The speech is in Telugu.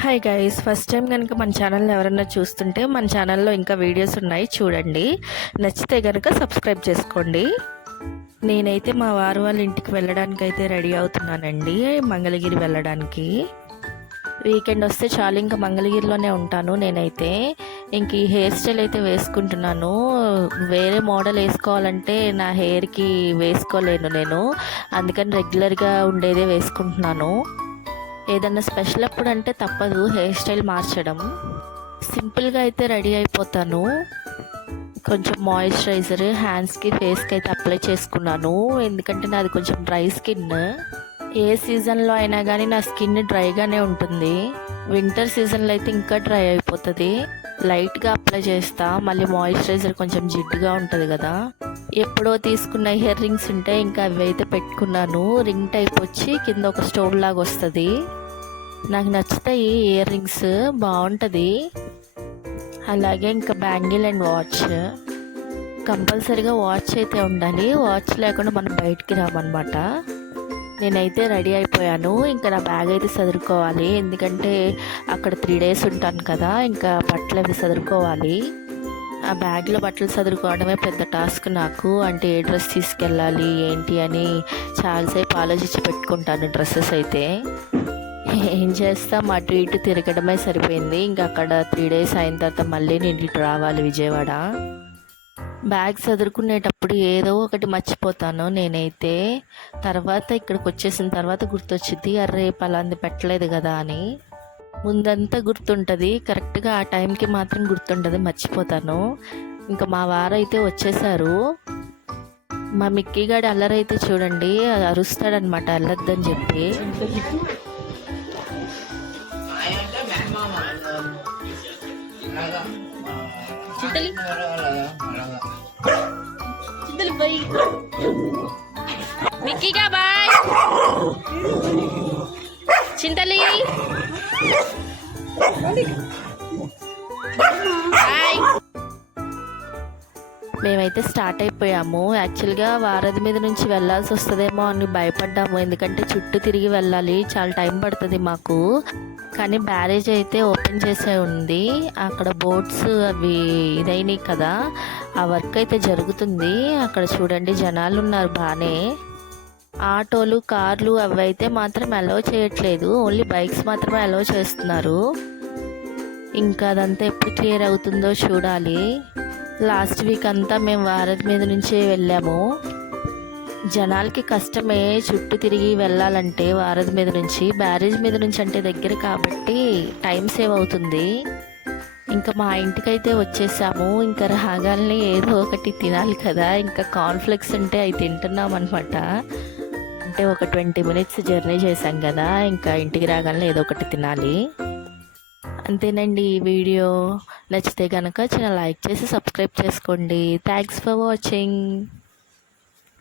హాయ్ గైస్, ఫస్ట్ టైం కనుక మన ఛానల్ని ఎవరైనా చూస్తుంటే మన ఛానల్లో ఇంకా వీడియోస్ ఉన్నాయి చూడండి. నచ్చితే కనుక సబ్స్క్రైబ్ చేసుకోండి. నేనైతే మా వారు వాళ్ళ ఇంటికి వెళ్ళడానికి అయితే రెడీ అవుతున్నానండి, మంగళగిరి వెళ్ళడానికి. వీకెండ్ వస్తే చాలు ఇంకా మంగళగిరిలోనే ఉంటాను నేనైతే. ఇంక ఈ హెయిర్ స్టైల్ అయితే వేసుకుంటున్నాను. వేరే మోడల్ వేసుకోవాలంటే నా హెయిర్కి వేసుకోలేను నేను, అందుకని రెగ్యులర్గా ఉండేదే వేసుకుంటున్నాను. ఏదన్నా స్పెషల్ అప్పుడు అంటే తప్పదు హెయిర్ స్టైల్ మార్చడం. సింపుల్గా అయితే రెడీ అయిపోతాను. కొంచెం మాయిశ్చరైజర్ హ్యాండ్స్కి ఫేస్కి అయితే అప్లై చేసుకున్నాను, ఎందుకంటే నాది కొంచెం డ్రై స్కిన్. ఏ సీజన్లో అయినా కానీ నా స్కిన్ డ్రైగానే ఉంటుంది. వింటర్ సీజన్లో అయితే ఇంకా డ్రై అయిపోతుంది. లైట్గా అప్లై చేస్తా, మళ్ళీ మాయిశ్చరైజర్ కొంచెం జిడ్డుగా ఉంటుంది కదా. ఎప్పుడో తీసుకున్న ఇయర్ రింగ్స్ ఉంటే ఇంకా అవి అయితే పెట్టుకున్నాను. రింగ్ టైప్ వచ్చి కింద ఒక స్టోన్ లాగా వస్తుంది. నాకు నచ్చుతాయి ఇయర్ రింగ్స్, బాగుంటుంది. అలాగే ఇంకా బ్యాంగిల్ అండ్ వాచ్, కంపల్సరీగా వాచ్ అయితే ఉండాలి. వాచ్ లేకుండా మనం బయటికి రామన్నమాట. నేనైతే రెడీ అయిపోయాను. ఇంకా నా బ్యాగ్ అయితే సదురుకోవాలి, ఎందుకంటే అక్కడ 3 days ఉంటాను కదా. ఇంకా బట్టలు అవి సదురుకోవాలి. ఆ బ్యాగ్లో బట్టలు సదురుకోవడమే పెద్ద టాస్క్ నాకు. అంటే ఏ డ్రెస్ తీసుకెళ్ళాలి ఏంటి అని చాలాసేపు ఆలోచించి పెట్టుకుంటాను డ్రెస్సెస్ అయితే. ఏం చేస్తాం, అటు ఇటు తిరగడమే సరిపోయింది. ఇంకా అక్కడ 3 days అయిన తర్వాత మళ్ళీ నేను ఇటు రావాలి విజయవాడ. బ్యాగ్ చదువుకునేటప్పుడు ఏదో ఒకటి మర్చిపోతాను నేనైతే. తర్వాత ఇక్కడికి వచ్చేసిన తర్వాత గుర్తొచ్చింది, అర్రే పలాంది పెట్టలేదు కదా అని. ముందంతా గుర్తుంటుంది, కరెక్ట్గా ఆ టైంకి మాత్రం గుర్తుంటుంది, మర్చిపోతాను. ఇంకా మా వారైతే వచ్చేసారు. మా మిక్కీగాడి అల్లరైతే చూడండి, అరుస్తాడనమాట వెళ్ళొద్దని చెప్పి. మిక్కీగా బాయ్ చింతలి బాయ్. మేమైతే స్టార్ట్ అయిపోయాము. యాక్చువల్గా వారధి మీద నుంచి వెళ్ళాల్సి వస్తుందేమో అని భయపడ్డాము, ఎందుకంటే చుట్టూ తిరిగి వెళ్ళాలి, చాలా టైం పడుతుంది మాకు. కానీ బ్యారేజ్ అయితే ఓపెన్ చేసే ఉంది. అక్కడ బోట్స్ అవి ఇదైనాయి కదా, ఆ వర్క్ అయితే జరుగుతుంది. అక్కడ చూడండి జనాలు ఉన్నారు బాగానే. ఆటోలు కార్లు అవి అయితే మాత్రం అలౌ చేయట్లేదు, ఓన్లీ బైక్స్ మాత్రమే అలౌ చేస్తున్నారు. ఇంకా అదంతా ఎప్పుడు క్లియర్ అవుతుందో చూడాలి. లాస్ట్ వీక్ అంతా మేము వారధి మీద నుంచే వెళ్ళాము. జనాలకి కష్టమే చుట్టూ తిరిగి వెళ్ళాలంటే వారధి మీద నుంచి. బ్యారేజ్ మీద నుంచి అంటే దగ్గర కాబట్టి టైం సేవ్ అవుతుంది. ఇంకా మా ఇంటికైతే వచ్చేసాము. ఇంకా రాగాలని ఏదో ఒకటి తినాలి కదా, ఇంకా కార్న్ఫ్లెక్స్ ఉంటే అవి తింటున్నాం అనమాట. అంటే ఒక 20 minutes జర్నీ చేశాం కదా, ఇంకా ఇంటికి రాగానే ఏదో ఒకటి తినాలి. అంతేనండి. ఈ వీడియో నచ్చితే కనుక చిన్న లైక్ చేసి సబ్స్క్రైబ్ చేసుకోండి. Thanks for watching.